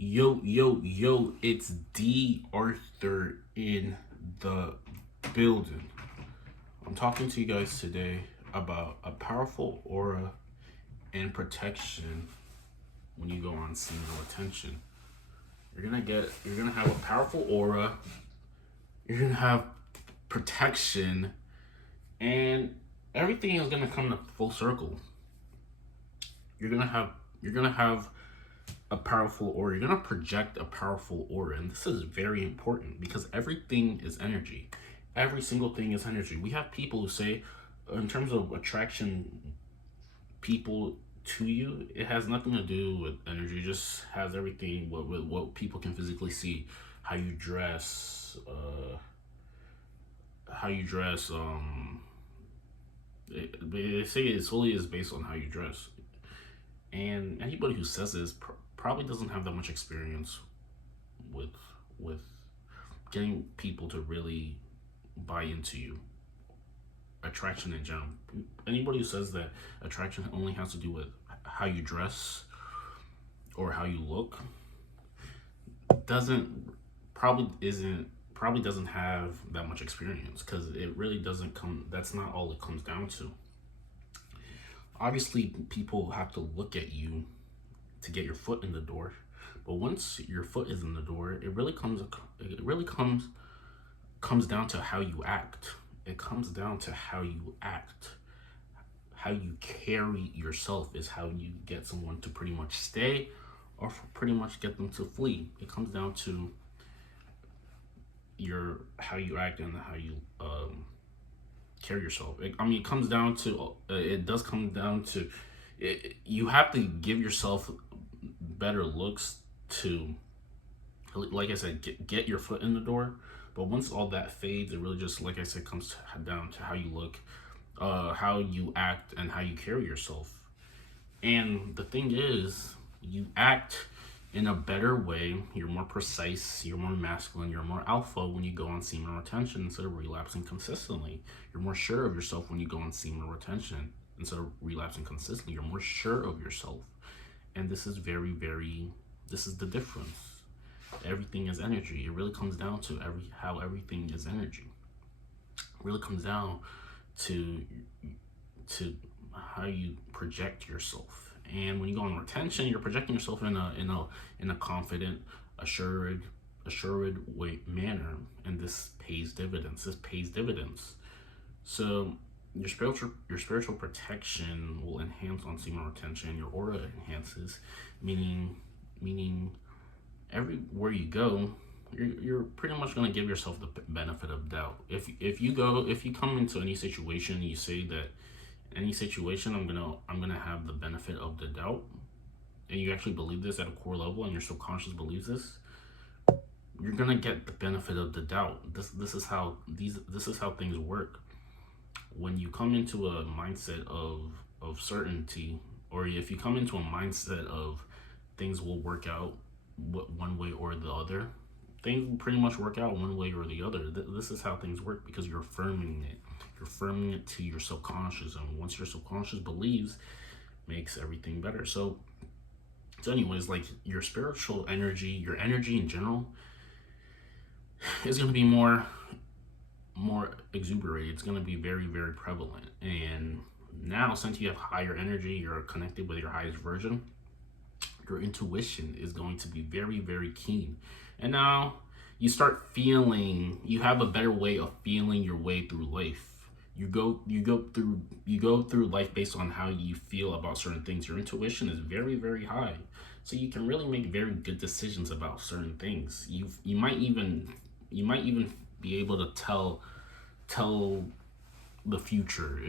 Yo, it's D.Arthur in the building. I'm talking to you guys today about a powerful aura and protection when you go on semen retention. You're gonna have a powerful aura, you're gonna have protection, and everything is gonna come to full circle. You're gonna have a powerful aura. You're gonna project a powerful aura, and this is very important because everything is energy. Every single thing is energy. We have people who say, in terms of attraction, people to you, it has nothing to do with energy. It just has everything with what people can physically see, how you dress, how you dress. They say it solely is based on how you dress, and anybody who says this probably doesn't have that much experience with with getting people to really buy into you. Attraction in general. Anybody who says that attraction only has to do with how you dress or how you look doesn't probably isn't probably doesn't have that much experience, because it really doesn't come that's not all it comes down to. Obviously, people have to look at you to get your foot in the door, but once your foot is in the door, it really comes down to how you act. It comes down to how you act. How you carry yourself is how you get someone to pretty much stay or pretty much get them to flee. It comes down to your how you act and how you carry yourself. It comes down to it does come down to you have to give yourself better looks to, like I said, get your foot in the door. But once all that fades, it really just, like I said, comes down to how you look, how you act, and how you carry yourself. And the thing is, you act in a better way. You're more precise, you're more masculine, you're more alpha when you go on semen retention instead of relapsing consistently. You're more sure of yourself when you go on semen retention instead of relapsing consistently. You're more sure of yourself. And this is this is the difference. Everything is energy. It really comes down to how everything is energy. It really comes down to how you project yourself. And when you go on retention, you're projecting yourself in a confident, assured manner, and this pays dividends. So your spiritual protection will enhance on semen retention. Your aura enhances, meaning everywhere you go, you're pretty much going to give yourself the benefit of doubt. If you come into any situation and you say that any situation I'm gonna have the benefit of the doubt, and you actually believe this at a core level and your subconscious believes this, you're gonna get the benefit of the doubt. This is how things work. When you come into a mindset of certainty, or if you come into a mindset of things will work out one way or the other, things will pretty much work out one way or the other. This is how things work because you're affirming it. You're affirming it to your subconscious, and once your subconscious believes, makes everything better. So anyways, like your spiritual energy, your energy in general, is going to be more exuberated. It's going to be very prevalent. And now, since you have higher energy, you're connected with your highest version, your intuition is going to be very keen. And now you have a better way of feeling your way through life. You go through life based on how you feel about certain things. Your intuition is very high, so you can really make very good decisions about certain things. You might even be able to tell the future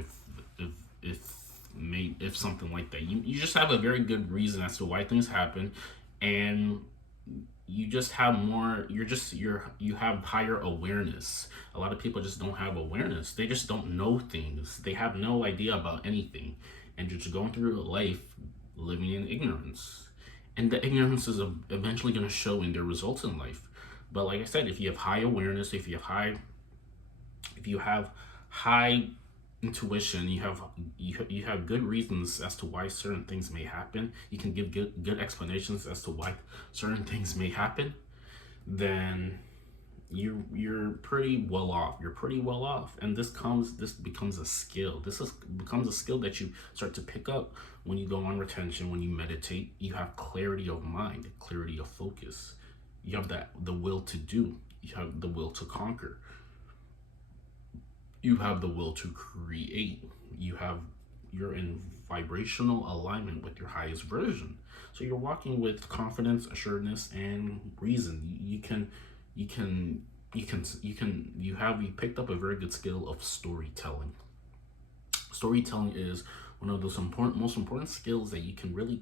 if something like that. You just have a very good reason as to why things happen, and you just have you have higher awareness. A lot of people just don't have awareness. They just don't know things. They have no idea about anything, and just going through life living in ignorance. And the ignorance is eventually going to show in their results in life. But like I said, if you have high awareness, if you have high intuition. You have good reasons as to why certain things may happen. You can give good explanations as to why certain things may happen. Then you're pretty well off. You're pretty well off, and this becomes a skill. Becomes a skill that you start to pick up when you go on retention. When you meditate, you have clarity of mind, clarity of focus. You have the will to do. You have the will to conquer. You have the will to create. You're in vibrational alignment with your highest version. So you're walking with confidence, assuredness, and reason. You picked up a very good skill of storytelling. Storytelling is one of those most important skills that you can really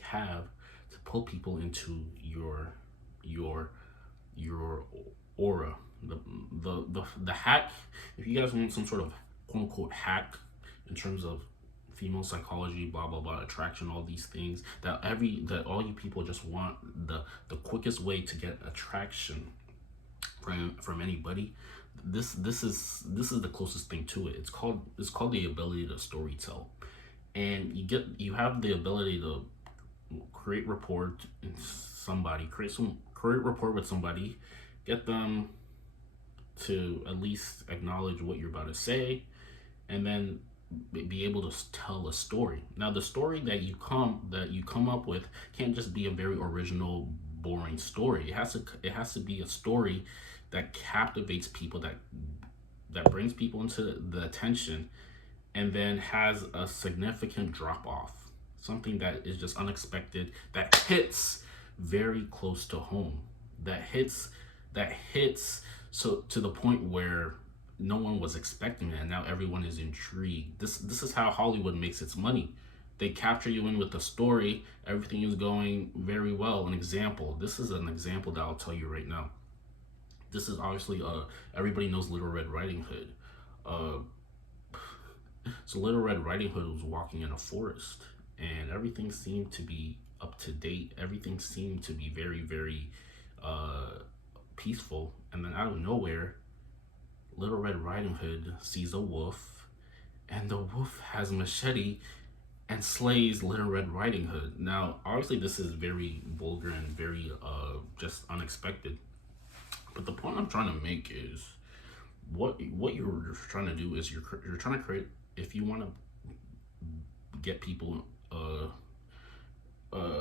have to pull people into your your aura. The hack, if you guys want some sort of quote unquote hack in terms of female psychology, blah blah blah, attraction, all these things that all you people just want the quickest way to get attraction from anybody. This is the closest thing to it. It's called the ability to storytell, and you have the ability to create rapport in somebody, create rapport with somebody, get them to at least acknowledge what you're about to say, and then be able to tell a story. Now, the story that you come up with can't just be a very original, boring story. It has to be a story that captivates people, that brings people into the attention, and then has a significant drop off, something that is just unexpected, that hits very close to home, that hits so to the point where no one was expecting it, and now everyone is intrigued. This is how Hollywood makes its money. They capture you in with the story. Everything is going very well. This is an example that I'll tell you right now. This is obviously everybody knows Little Red Riding Hood. So Little Red Riding Hood was walking in a forest, and everything seemed to be up to date. Everything seemed to be very, very peaceful. And then out of nowhere, Little Red Riding Hood sees a wolf, and the wolf has a machete and slays Little Red Riding Hood. Now, obviously, this is very vulgar and very just unexpected. But the point I'm trying to make is what you're trying to do is you're trying to create. If you want to get people,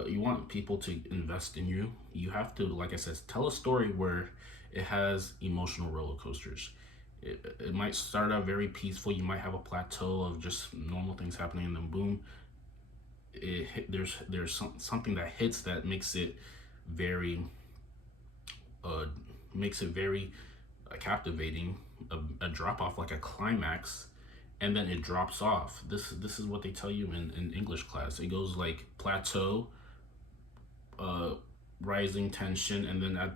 you want people to invest in you. You have to, like I said, tell a story where it has emotional roller coasters. It might start out very peaceful. You might have a plateau of just normal things happening, and then boom, there's something that hits that makes it very captivating, a drop off, like a climax, and then it drops off. This is what they tell you in English class. It goes like plateau, rising tension, and then at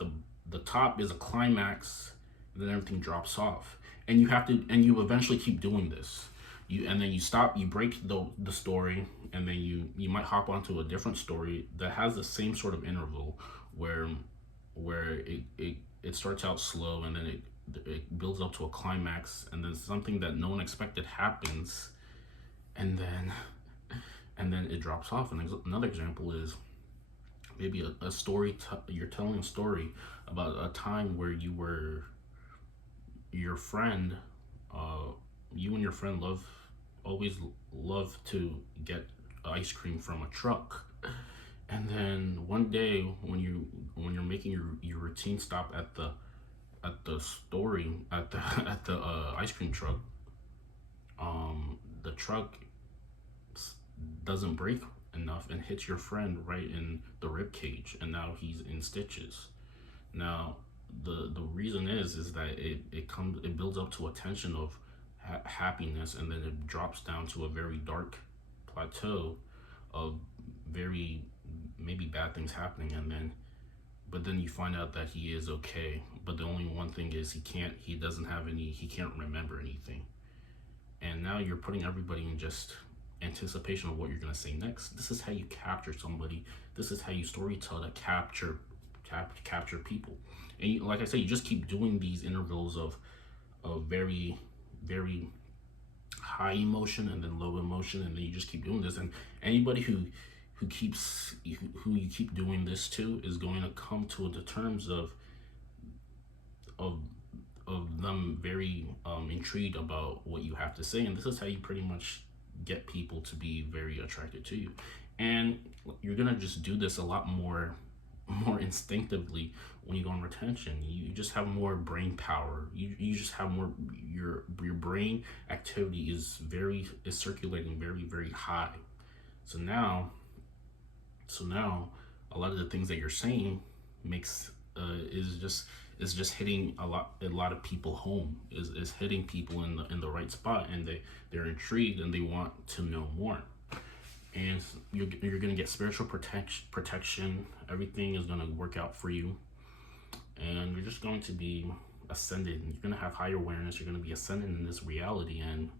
the top is a climax, and then everything drops off. And you eventually keep doing this. And then you stop, you break the story, and then you might hop onto a different story that has the same sort of interval where it starts out slow, and then it builds up to a climax, and then something that no one expected happens, and then it drops off. And another example is maybe a story. You're telling a story about a time where your friend, you and your friend always love to get ice cream from a truck. And then one day when you're making your routine stop at the ice cream truck, the truck doesn't brake enough and hits your friend right in the rib cage, and now he's in stitches. Now the reason is that it builds up to a tension of happiness, and then it drops down to a very dark plateau of very maybe bad things happening, but then you find out that he is okay. But the only one thing is he can't remember anything. And now you're putting everybody in just anticipation of what you're gonna say next. This is how you capture somebody. This is how you storytell to capture people. And like I said, you just keep doing these intervals of very, very high emotion and then low emotion, and then you just keep doing this. And anybody who you keep doing this to is going to come to the terms of them very intrigued about what you have to say. And this is how you pretty much get people to be very attracted to you. And you're gonna just do this a lot more instinctively when you go on retention. You just have more brain power. You just have more, your brain activity is circulating very high. So now a lot of the things that you're saying makes is just hitting a lot of people home, is hitting people in the right spot, and they're intrigued and they want to know more. And you're gonna get spiritual protection. Everything is gonna work out for you, and you're just going to be ascended. You're gonna have higher awareness. You're gonna be ascended in this reality, and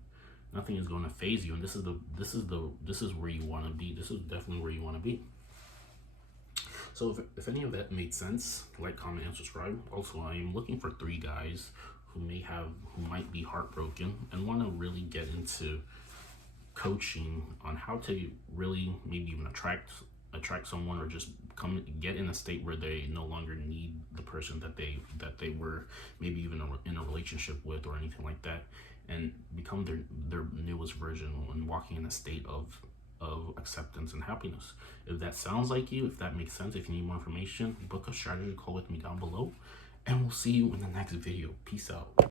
nothing is going to phase you. And this is where you want to be. This is definitely where you want to be. So if any of that made sense, like, comment, and subscribe. Also, I am looking for 3 guys who might be heartbroken and want to really get into coaching on how to really maybe even attract someone, or just get in a state where they no longer need the person that they were maybe even in a relationship with or anything like that, and become their newest version and walking in a state of acceptance and happiness. If that sounds like you, if that makes sense, if you need more information, book a strategy call with me down below, and we'll see you in the next video. Peace out.